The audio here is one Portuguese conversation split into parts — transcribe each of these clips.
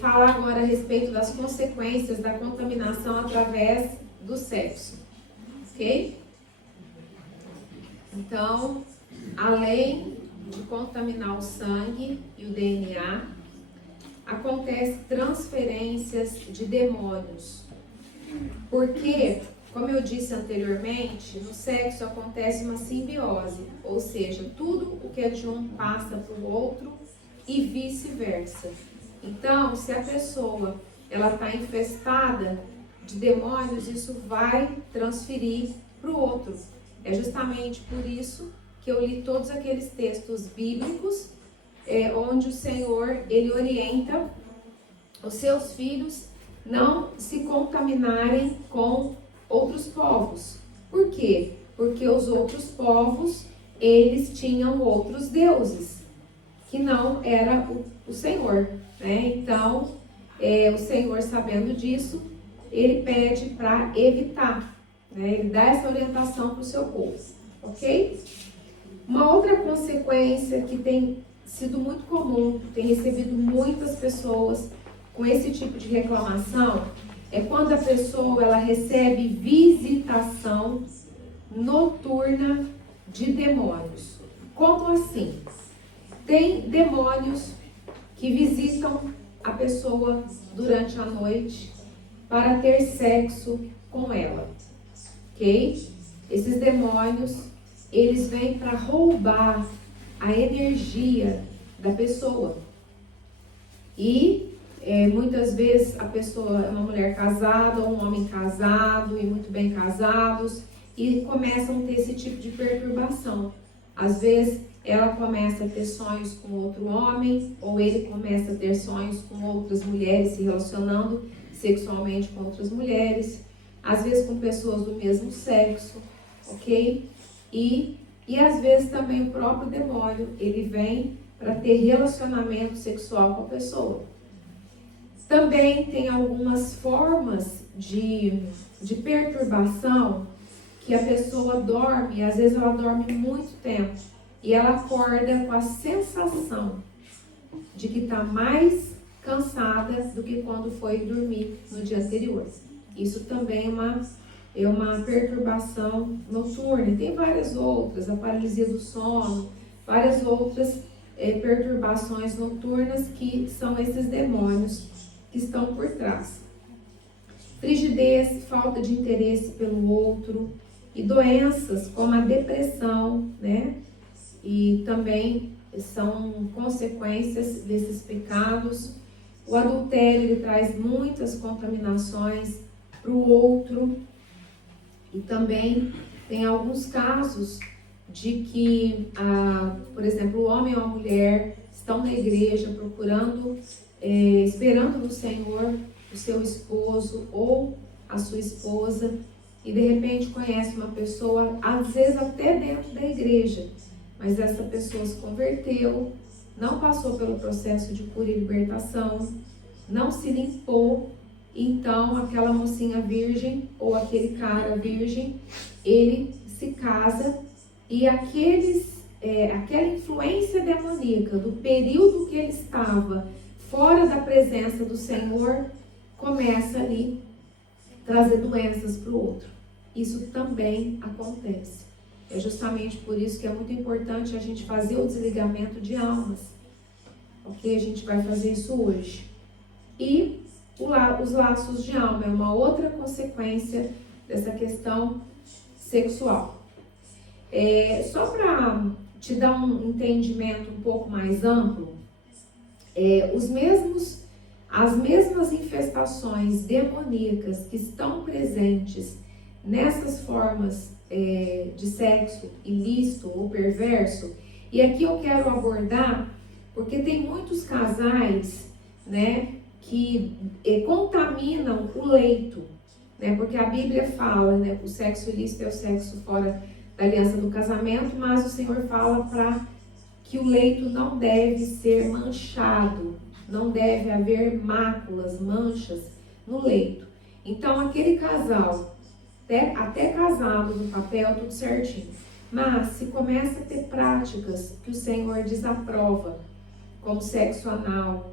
falar agora a respeito das consequências da contaminação através do sexo, ok? Então, além de contaminar o sangue e o DNA, acontece transferências de demônios. Porque, como eu disse anteriormente, no sexo acontece uma simbiose, ou seja, tudo o que é de um passa para o outro e vice-versa. Então, se a pessoa ela está infestada de demônios, isso vai transferir para o outro. É justamente por isso que eu li todos aqueles textos bíblicos onde o Senhor ele orienta os seus filhos não se contaminarem com outros povos. Por quê? Porque os outros povos eles tinham outros deuses que não era o Senhor, né? Então, o Senhor, sabendo disso, ele pede para evitar, né? Ele dá essa orientação para o seu povo, ok? Uma outra consequência que tem sido muito comum, tem recebido muitas pessoas com esse tipo de reclamação, é quando a pessoa ela recebe visitação noturna de demônios. Como assim? Tem demônios que visitam a pessoa durante a noite para ter sexo com ela, ok? Esses demônios, eles vêm para roubar a energia da pessoa. E muitas vezes a pessoa é uma mulher casada ou um homem casado e muito bem casados e começam a ter esse tipo de perturbação. Às vezes ela começa a ter sonhos com outro homem, ou ele começa a ter sonhos com outras mulheres, se relacionando sexualmente com outras mulheres, às vezes com pessoas do mesmo sexo, ok? E às vezes também o próprio demônio, ele vem para ter relacionamento sexual com a pessoa. Também tem algumas formas de perturbação que a pessoa dorme, às vezes ela dorme muito tempo, e ela acorda com a sensação de que está mais cansada do que quando foi dormir no dia anterior. Isso também é uma perturbação noturna. E tem várias outras, a paralisia do sono, várias outras perturbações noturnas que são esses demônios que estão por trás. Frigidez, falta de interesse pelo outro e doenças como a depressão, né? E também são consequências desses pecados. O adultério, ele traz muitas contaminações para o outro. E também tem alguns casos de que, por exemplo, o homem ou a mulher estão na igreja procurando, esperando no Senhor o seu esposo ou a sua esposa, e de repente conhece uma pessoa, às vezes até dentro da igreja, mas essa pessoa se converteu, não passou pelo processo de cura e libertação, não se limpou. Então aquela mocinha virgem ou aquele cara virgem, ele se casa e aquela influência demoníaca do período que ele estava fora da presença do Senhor começa ali a trazer doenças para o outro. Isso também acontece. É justamente por isso que é muito importante a gente fazer o desligamento de almas. Ok? A gente vai fazer isso hoje. E os laços de alma é uma outra consequência dessa questão sexual. Só para te dar um entendimento um pouco mais amplo, as mesmas infestações demoníacas que estão presentes nessas formas de sexo ilícito ou perverso, e aqui eu quero abordar, porque tem muitos casais, né, que contaminam o leito, né, porque a Bíblia fala, né, o sexo ilícito é o sexo fora da aliança do casamento, mas o Senhor fala para que o leito não deve ser manchado, não deve haver máculas, manchas no leito. Então aquele casal, até casado no papel, tudo certinho, mas se começa a ter práticas que o Senhor desaprova, como sexo anal,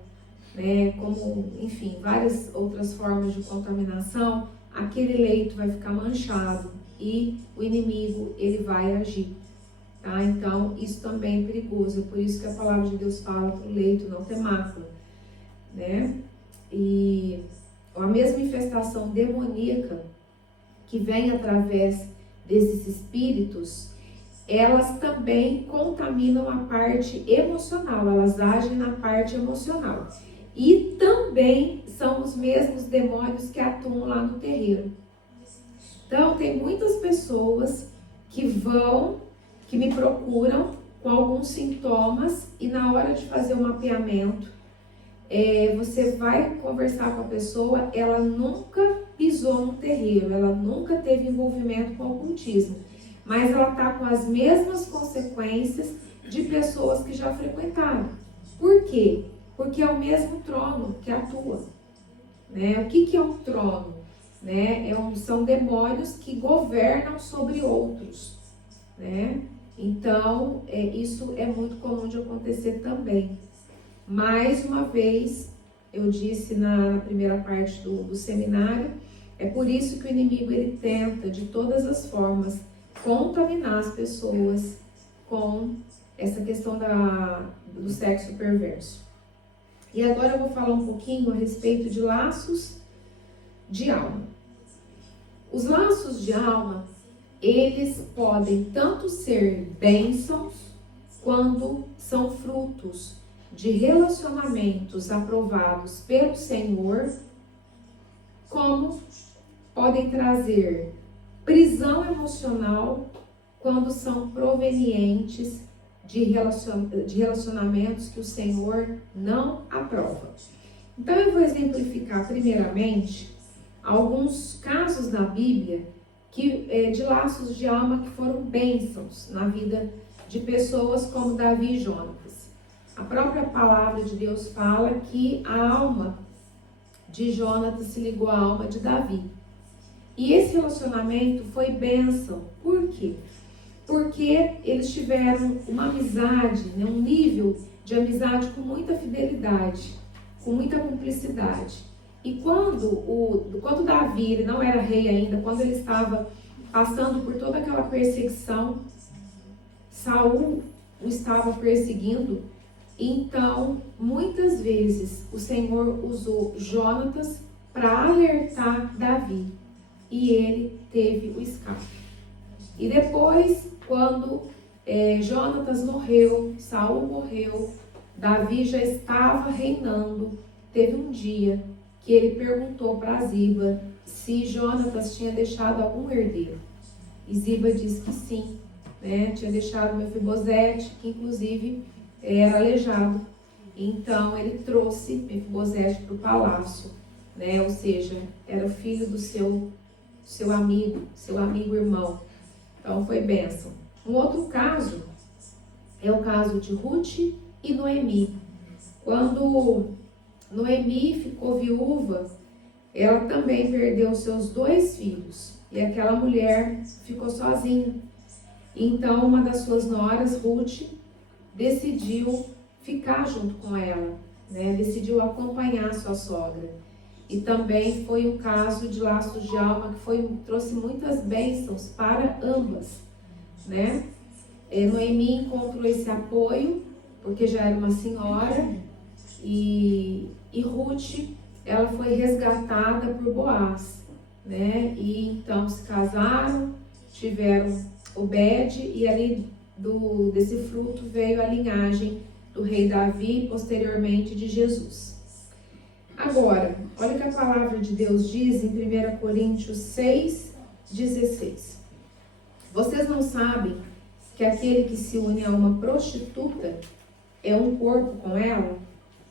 né, como, enfim, várias outras formas de contaminação, aquele leito vai ficar manchado e o inimigo, ele vai agir, tá? Então, isso também é perigoso, é por isso que a palavra de Deus fala para o leito não ter mácula, né? E a mesma infestação demoníaca que vem através desses espíritos, elas também contaminam a parte emocional, elas agem na parte emocional. E também são os mesmos demônios que atuam lá no terreiro. Então, tem muitas pessoas que me procuram com alguns sintomas e na hora de fazer o mapeamento, você vai conversar com a pessoa, ela nunca pisou no terreiro, ela nunca teve envolvimento com o ocultismo, mas ela está com as mesmas consequências de pessoas que já frequentaram. Por quê? Porque é o mesmo trono que atua, né? O que é um trono? Né? São demônios que governam sobre outros, né? Então, isso é muito comum de acontecer também. Mais uma vez, eu disse na primeira parte do seminário, é por isso que o inimigo ele tenta, de todas as formas, contaminar as pessoas com essa questão do sexo perverso. E agora eu vou falar um pouquinho a respeito de laços de alma. Os laços de alma, eles podem tanto ser bênçãos, quando são frutos de relacionamentos aprovados pelo Senhor, como podem trazer prisão emocional, quando são provenientes de relacionamentos que o Senhor não aprova. Então eu vou exemplificar primeiramente alguns casos na Bíblia de laços de alma que foram bênçãos na vida de pessoas como Davi e Jonatas. A própria palavra de Deus fala que a alma de Jonatas se ligou à alma de Davi. E esse relacionamento foi bênção. Por quê? Porque eles tiveram uma amizade, né, um nível de amizade com muita fidelidade, com muita cumplicidade. E quando Davi, ele não era rei ainda, quando ele estava passando por toda aquela perseguição, Saul o estava perseguindo, então muitas vezes o Senhor usou Jonatas para alertar Davi e ele teve o escape. E depois, quando Jonatas morreu, Saul morreu, Davi já estava reinando, teve um dia que ele perguntou para Ziba se Jonatas tinha deixado algum herdeiro. E Ziba disse que sim, né? Tinha deixado Mefibosete, que inclusive era aleijado. Então ele trouxe Mefibosete para o palácio, né? Ou seja, era o filho do seu amigo irmão. Então foi bênção. Um outro caso é o caso de Ruth e Noemi. Quando Noemi ficou viúva, ela também perdeu seus 2 filhos. E aquela mulher ficou sozinha. Então, uma das suas noras, Ruth, decidiu ficar junto com ela, né? Decidiu acompanhar sua sogra. E também foi um caso de laços de alma que trouxe muitas bênçãos para ambas, né? Noemi encontrou esse apoio, porque já era uma senhora, e Ruth, ela foi resgatada por Boaz, né? E então se casaram, tiveram Obed, e ali desse fruto veio a linhagem do rei Davi e posteriormente de Jesus. Agora, olha o que a palavra de Deus diz em 1 Coríntios 6:16. Vocês não sabem que aquele que se une a uma prostituta é um corpo com ela?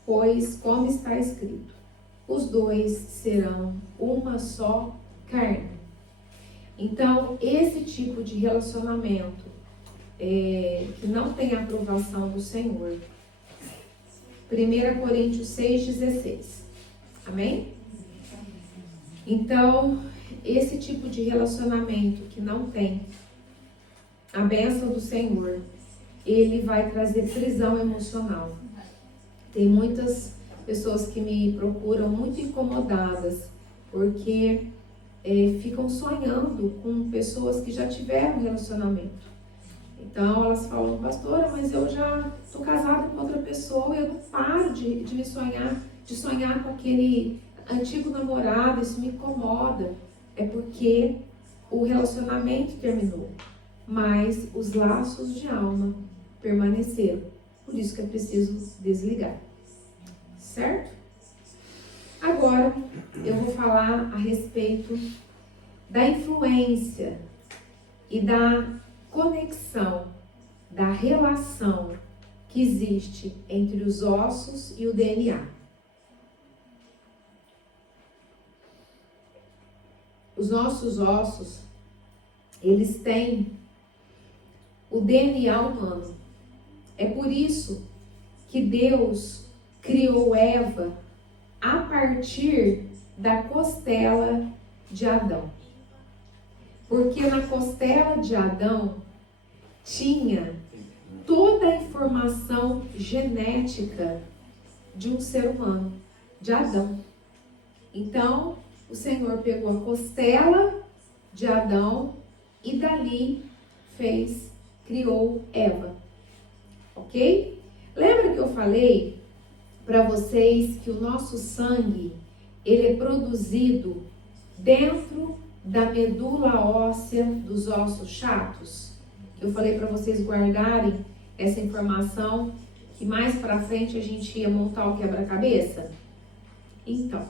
Pois, como está escrito, os 2 serão uma só carne. Então, esse tipo de relacionamento que não tem aprovação do Senhor. 1 Coríntios 6:16. Amém? Então, esse tipo de relacionamento que não tem a bênção do Senhor, ele vai trazer prisão emocional. Tem muitas pessoas que me procuram muito incomodadas, porque ficam sonhando com pessoas que já tiveram relacionamento. Então elas falam, pastora, mas eu já estou casada com outra pessoa e eu não paro de me sonhar, de sonhar com aquele antigo namorado, isso me incomoda. É porque o relacionamento terminou, mas os laços de alma permaneceram. Por isso que é preciso desligar. Certo? Agora eu vou falar a respeito da influência e da conexão, da relação que existe entre os ossos e o DNA. Os nossos ossos, eles têm o DNA humano. É por isso que Deus criou Eva a partir da costela de Adão. Porque na costela de Adão tinha toda a informação genética de um ser humano, de Adão. Então, o Senhor pegou a costela de Adão e dali criou Eva. Ok? Lembra que eu falei para vocês que o nosso sangue, ele é produzido dentro da medula óssea dos ossos chatos? Eu falei para vocês guardarem essa informação, que mais para frente a gente ia montar o quebra-cabeça. Então,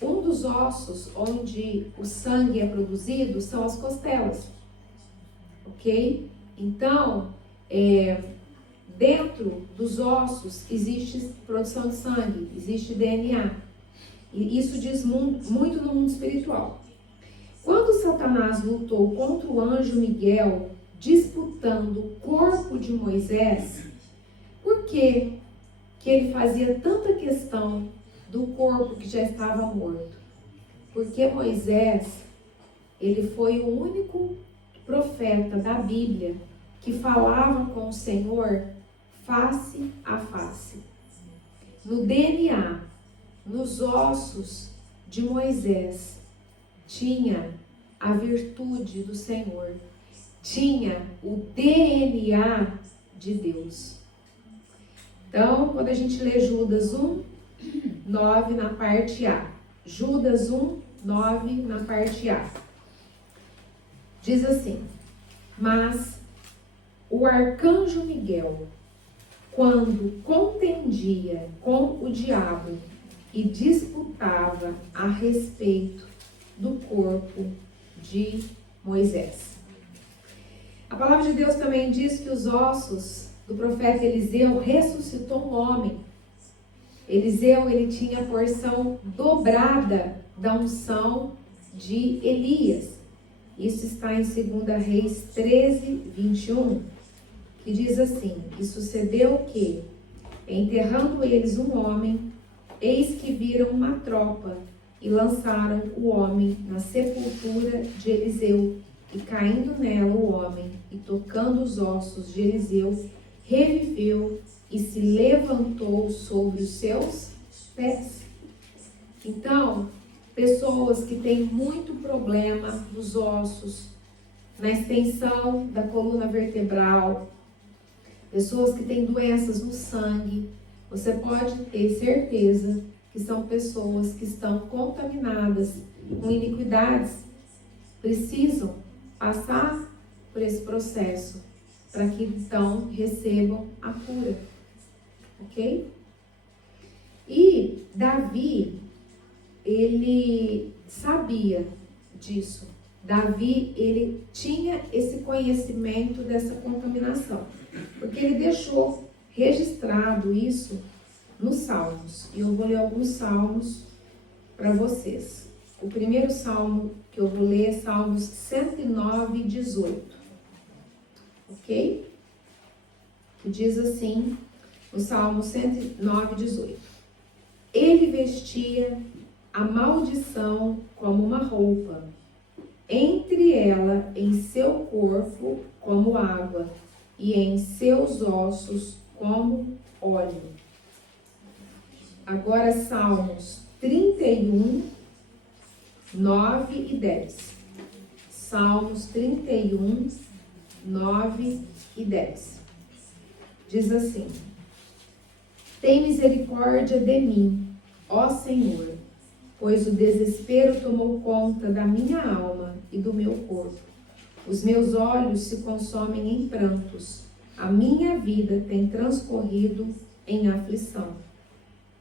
um dos ossos onde o sangue é produzido são as costelas, ok? Então, dentro dos ossos existe produção de sangue, existe DNA. E isso diz muito no mundo espiritual. Quando Satanás lutou contra o anjo Miguel, disputando o corpo de Moisés, por que ele fazia tanta questão do corpo que já estava morto? Porque Moisés, ele foi o único profeta da Bíblia que falava com o Senhor face a face. No DNA, nos ossos de Moisés, tinha a virtude do Senhor, tinha o DNA de Deus. Então, quando a gente lê Judas 1:9 na parte A, Judas 1:9 na parte A, diz assim: mas o arcanjo Miguel, quando contendia com o diabo e disputava a respeito do corpo de Moisés. A palavra de Deus também diz que os ossos do profeta Eliseu ressuscitou um homem. Eliseu, ele tinha a porção dobrada da unção de Elias. Isso está em 2 Reis 13:21, que diz assim: e sucedeu que, enterrando eles um homem, eis que viram uma tropa e lançaram o homem na sepultura de Eliseu, e caindo nela o homem e tocando os ossos de Eliseu, reviveu e se levantou sobre os seus pés. Então, pessoas que têm muito problema nos ossos, na extensão da coluna vertebral, pessoas que têm doenças no sangue, você pode ter certeza que são pessoas que estão contaminadas com iniquidades, precisam passar por esse processo para que então recebam a cura, ok? E Davi, ele sabia disso. Davi, ele tinha esse conhecimento dessa contaminação, porque ele deixou registrado isso nos Salmos. E eu vou ler alguns Salmos para vocês. O primeiro Salmo que eu vou ler é Salmos 109:18. Ok? Que diz assim, o Salmo 109:18. Ele vestia a maldição como uma roupa, entre ela em seu corpo como água, e em seus ossos como óleo. agora Salmos 31, 9 e 10. Salmos 31, 9 e 10. Diz assim: Tem misericórdia de mim, ó Senhor, pois o desespero tomou conta da minha alma e do meu corpo. Os meus olhos se consomem em prantos, a minha vida tem transcorrido em aflição.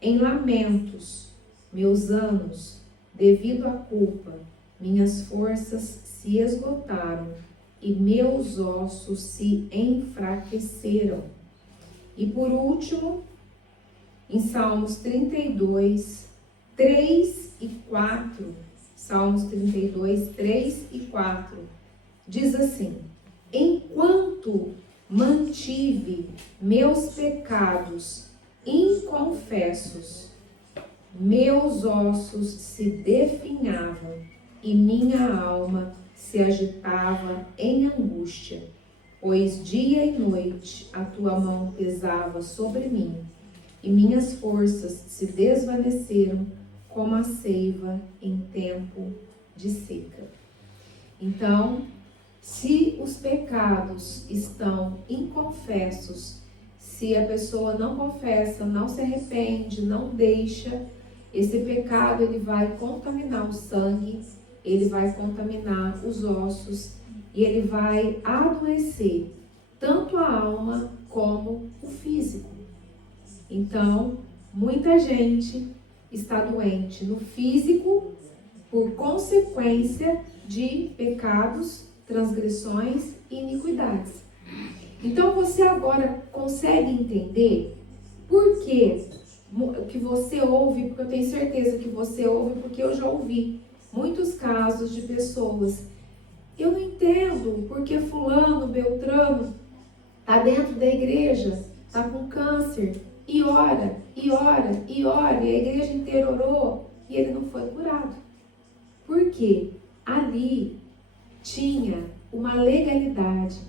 Em lamentos, meus anos, devido à culpa, minhas forças se esgotaram e meus ossos se enfraqueceram. E por último, em Salmos 32, 3 e 4, Salmos 32, 3 e 4, diz assim: Enquanto mantive meus pecados inconfessos, meus ossos se definhavam e minha alma se agitava em angústia, pois dia e noite a tua mão pesava sobre mim e minhas forças se desvaneceram como a seiva em tempo de seca. Então, se os pecados estão inconfessos, se a pessoa não confessa, não se arrepende, não deixa, esse pecado ele vai contaminar o sangue, ele vai contaminar os ossos e ele vai adoecer tanto a alma como o físico. Então, muita gente está doente no físico por consequência de pecados, transgressões e iniquidades. Então você agora consegue entender por que você ouve, porque eu tenho certeza que você ouve, porque eu já ouvi muitos casos de pessoas. Eu não entendo porque fulano, beltrano, está dentro da igreja, está com câncer, e ora, e ora, e ora, e a igreja inteira orou, e ele não foi curado. Por quê? Ali tinha uma legalidade.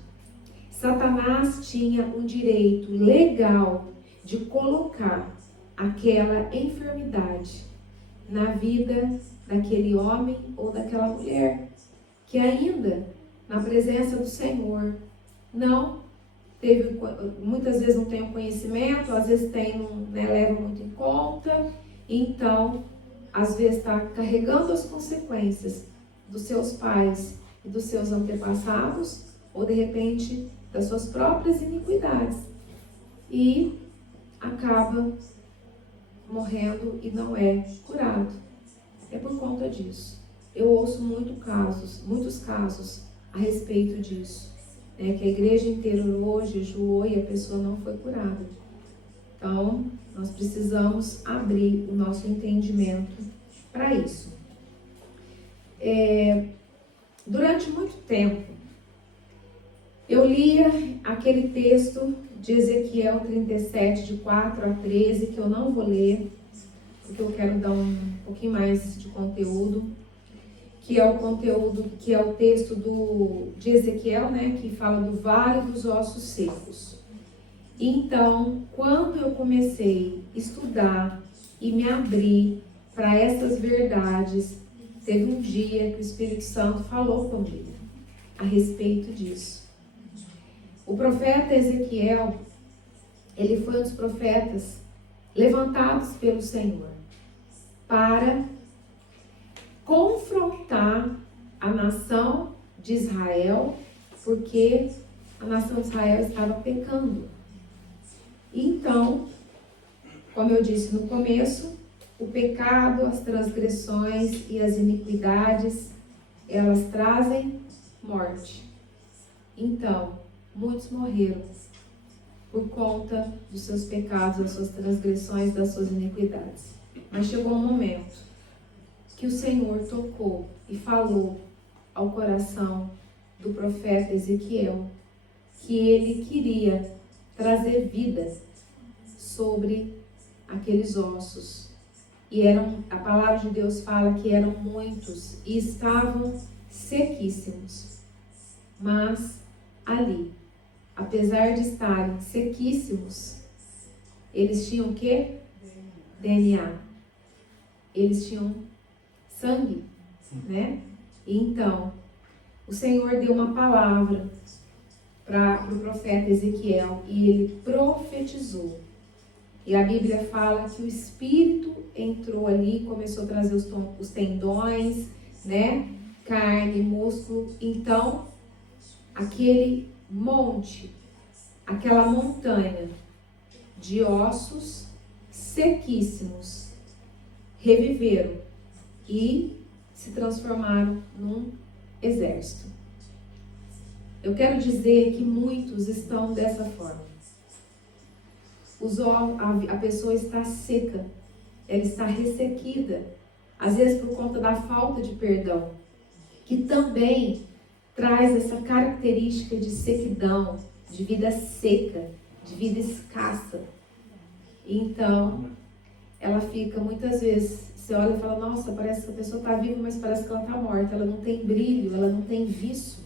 Satanás tinha um direito legal de colocar aquela enfermidade na vida daquele homem ou daquela mulher que ainda na presença do Senhor não teve, muitas vezes não tem o conhecimento, às vezes tem, não leva muito em conta, então às vezes está carregando as consequências dos seus pais e dos seus antepassados, ou de repente das suas próprias iniquidades, e acaba morrendo e não é curado. É por conta disso. Eu ouço muitos casos a respeito disso, que a igreja inteira orou, jejuou e a pessoa não foi curada. Então, nós precisamos abrir o nosso entendimento para isso. Durante muito tempo, eu lia aquele texto de Ezequiel 37, de 4 a 13, que eu não vou ler, porque eu quero dar um pouquinho mais de conteúdo, que é o conteúdo, que é o texto de Ezequiel, que fala do Vale dos Ossos Secos. Então, quando eu comecei a estudar e me abrir para essas verdades, teve um dia que o Espírito Santo falou comigo a respeito disso. O profeta Ezequiel, ele foi um dos profetas levantados pelo Senhor para confrontar a nação de Israel, porque a nação de Israel estava pecando. Então, como eu disse no começo, o pecado, as transgressões e as iniquidades, elas trazem morte. Então, muitos morreram por conta dos seus pecados, das suas transgressões, das suas iniquidades. Mas chegou um momento que o Senhor tocou e falou ao coração do profeta Ezequiel que ele queria trazer vida sobre aqueles ossos. E a palavra de Deus fala que eram muitos e estavam sequíssimos. Mas ali, apesar de estarem sequíssimos, eles tinham o quê? DNA. Eles tinham sangue, né? E então, o Senhor deu uma palavra para o profeta Ezequiel e ele profetizou. E a Bíblia fala que o Espírito entrou ali, começou a trazer os tendões, né? Carne, músculo. Então, aquele monte, aquela montanha de ossos sequíssimos reviveram e se transformaram num exército. Eu quero dizer que muitos estão dessa forma. A pessoa está seca, ela está ressequida, às vezes por conta da falta de perdão, que também traz essa característica de sequidão, de vida seca, de vida escassa. Então, ela fica muitas vezes, você olha e fala, nossa, parece que a pessoa está viva, mas parece que ela está morta, ela não tem brilho, ela não tem viço.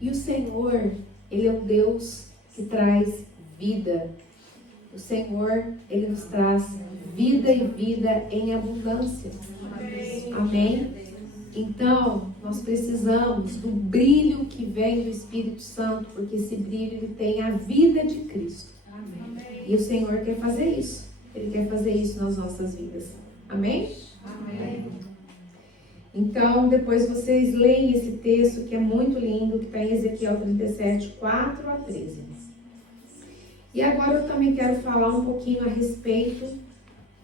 E o Senhor, Ele é um Deus que traz vida. O Senhor, Ele nos traz vida e vida em abundância. Amém? Então, nós precisamos do brilho que vem do Espírito Santo, porque esse brilho ele tem a vida de Cristo. Amém. E o Senhor quer fazer isso. Ele quer fazer isso nas nossas vidas. Amém? Amém. Então, depois vocês leem esse texto que é muito lindo, que está em Ezequiel 37, 4 a 13. E agora eu também quero falar um pouquinho a respeito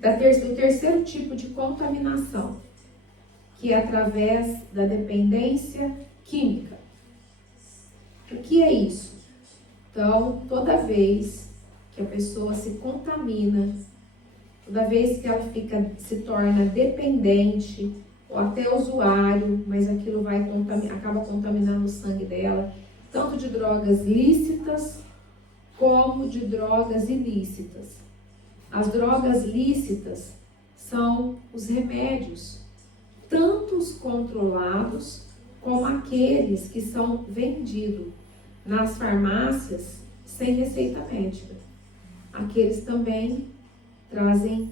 do terceiro tipo de contaminação, que é através da dependência química. O que é isso? Então, toda vez que a pessoa se contamina, toda vez que ela se torna dependente, ou até usuário, mas aquilo acaba contaminando o sangue dela, tanto de drogas lícitas, como de drogas ilícitas. As drogas lícitas são os remédios, tanto os controlados como aqueles que são vendidos nas farmácias sem receita médica. Aqueles também trazem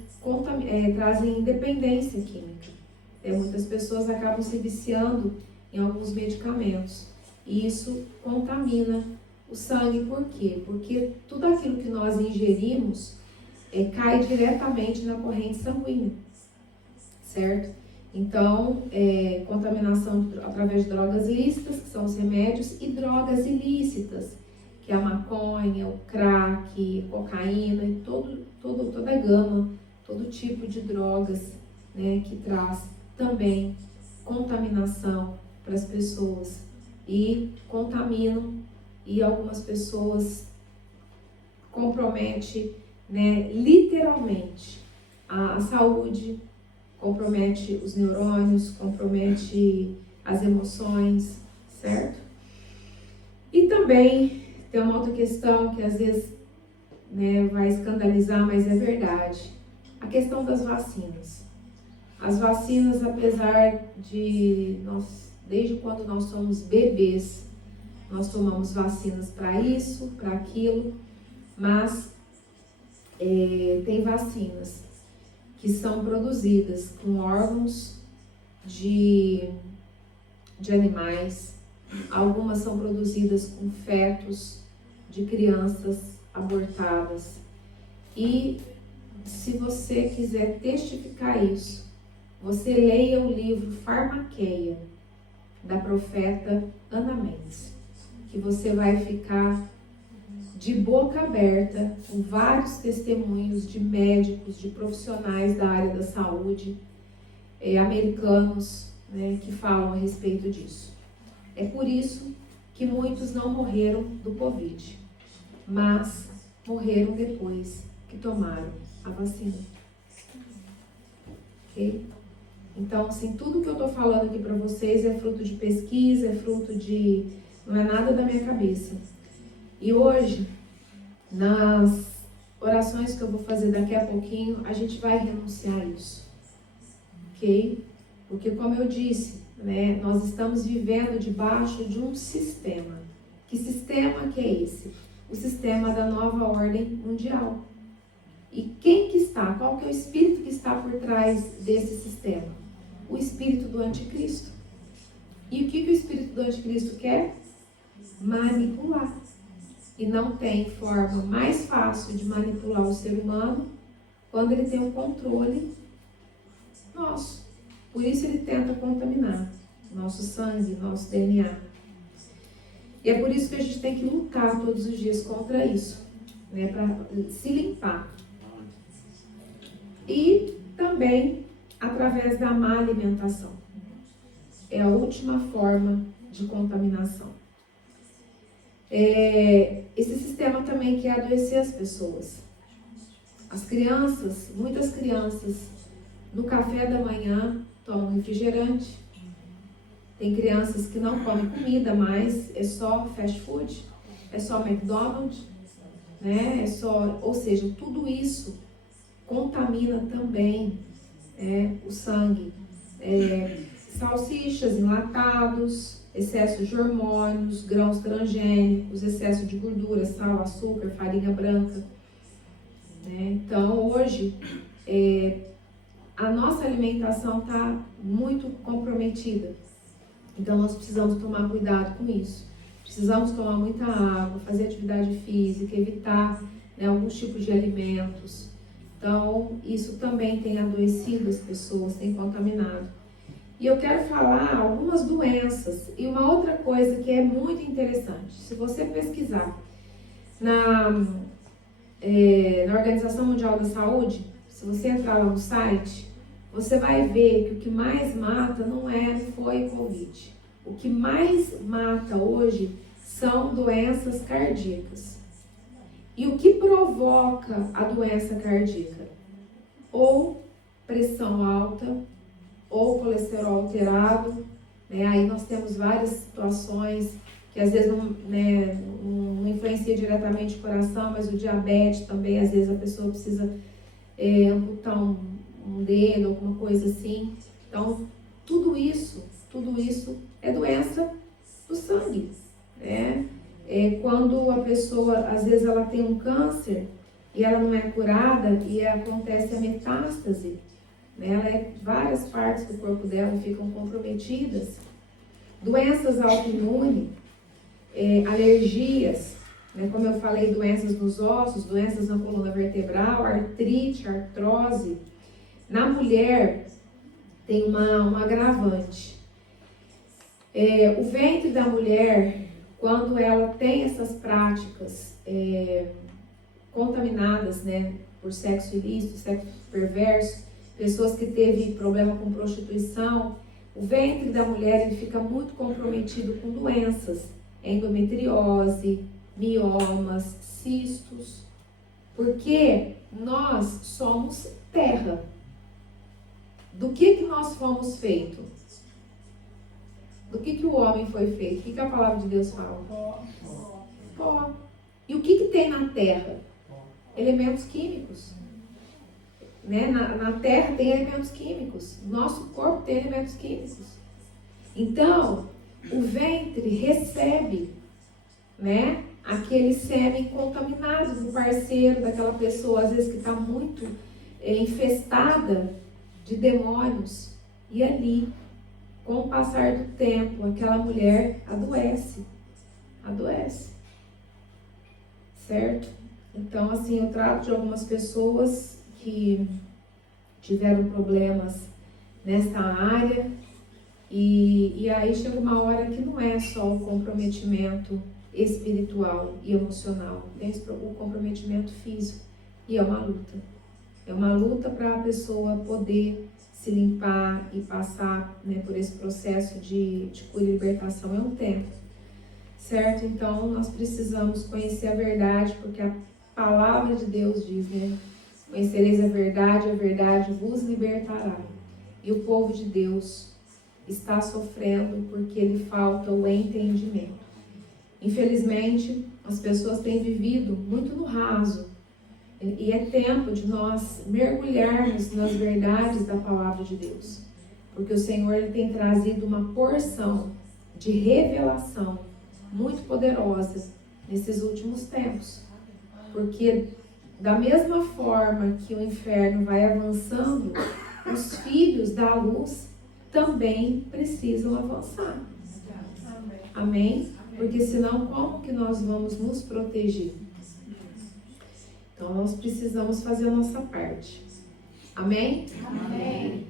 dependência química. Muitas pessoas acabam se viciando em alguns medicamentos e isso contamina o sangue. Por quê? Porque tudo aquilo que nós ingerimos cai diretamente na corrente sanguínea, certo? Então, contaminação através de drogas lícitas, que são os remédios, e drogas ilícitas, que é a maconha, o crack, cocaína, e toda a gama, todo tipo de drogas, né, que traz também contaminação para as pessoas e contaminam, e algumas pessoas compromete, né, literalmente a saúde, compromete os neurônios, compromete as emoções, certo? E também tem uma outra questão que às vezes, né, vai escandalizar, mas é verdade. A questão das vacinas. As vacinas, apesar de desde quando nós somos bebês, nós tomamos vacinas para isso, para aquilo, mas tem vacinas que são produzidas com órgãos de animais, algumas são produzidas com fetos de crianças abortadas. E se você quiser testificar isso, você leia o livro Farmaqueia, da profeta Ana Mendes, que você vai ficar de boca aberta com vários testemunhos de médicos, de profissionais da área da saúde, americanos, né, que falam a respeito disso. É por isso que muitos não morreram do Covid, mas morreram depois que tomaram a vacina. Ok? Então, assim, tudo que eu estou falando aqui para vocês é fruto de pesquisa, não é nada da minha cabeça. E hoje, nas orações que eu vou fazer daqui a pouquinho, a gente vai renunciar a isso, ok? Porque, como eu disse, né, nós estamos vivendo debaixo de um sistema. Que sistema que é esse? O sistema da nova ordem mundial. E quem que está? Qual que é o espírito que está por trás desse sistema? O espírito do anticristo. E o que o espírito do anticristo quer? Manipular. E não tem forma mais fácil de manipular o ser humano quando ele tem um controle nosso. Por isso ele tenta contaminar nosso sangue, nosso DNA. E é por isso que a gente tem que lutar todos os dias contra isso, né, para se limpar. E também através da má alimentação. É a última forma de contaminação. Esse sistema também quer adoecer as pessoas. As crianças, muitas crianças, no café da manhã tomam refrigerante. Tem crianças que não comem comida mais, é só fast food, é só McDonald's, né? Ou seja, tudo isso contamina também o sangue. Salsichas, enlatados, excesso de hormônios, grãos transgênicos, excesso de gordura, sal, açúcar, farinha branca. Então, hoje, a nossa alimentação está muito comprometida. Então, nós precisamos tomar cuidado com isso. Precisamos tomar muita água, fazer atividade física, evitar alguns tipos de alimentos. Então, isso também tem adoecido as pessoas, tem contaminado. E eu quero falar algumas doenças. E uma outra coisa que é muito interessante. Se você pesquisar na Organização Mundial da Saúde, se você entrar lá no site, você vai ver que o que mais mata não foi Covid. O que mais mata hoje são doenças cardíacas. E o que provoca a doença cardíaca? Ou pressão alta, ou colesterol alterado, Aí nós temos várias situações que às vezes não influencia diretamente o coração, mas o diabetes também, às vezes a pessoa precisa amputar um dedo, alguma coisa assim. Então, tudo isso é doença do sangue, quando a pessoa, às vezes ela tem um câncer e ela não é curada e acontece a metástase, várias partes do corpo dela ficam comprometidas. Doenças autoimunes, alergias, como eu falei, doenças nos ossos, doenças na coluna vertebral, artrite, artrose. Na mulher tem um agravante. O ventre da mulher, quando ela tem essas práticas contaminadas, por sexo ilícito, sexo perverso, pessoas que teve problema com prostituição, o ventre da mulher ele fica muito comprometido com doenças, endometriose, miomas, cistos, porque nós somos terra. Do que nós fomos feitos? Do que o homem foi feito? O que a palavra de Deus fala? Pó. E o que tem na terra? Elementos químicos. Na terra tem elementos químicos. Nosso corpo tem elementos químicos. Então, o ventre recebe, aquele sêmen contaminado do parceiro, daquela pessoa, às vezes que está muito infestada de demônios. E ali, com o passar do tempo, aquela mulher adoece. Certo? Então, assim, eu trato de algumas pessoas que tiveram problemas nessa área e aí chega uma hora que não é só o comprometimento espiritual e emocional, tem o comprometimento físico e é uma luta para a pessoa poder se limpar e passar por esse processo de cura e libertação. É um tempo, certo? Então nós precisamos conhecer a verdade, porque a palavra de Deus diz, conhecereis a verdade vos libertará. E o povo de Deus está sofrendo porque lhe falta o entendimento. Infelizmente, as pessoas têm vivido muito no raso. E é tempo de nós mergulharmos nas verdades da palavra de Deus. Porque o Senhor ele tem trazido uma porção de revelação muito poderosa nesses últimos tempos. Porque Da mesma forma que o inferno vai avançando, os filhos da luz também precisam avançar. Amém? Porque senão como que nós vamos nos proteger? Então nós precisamos fazer a nossa parte. Amém? Amém.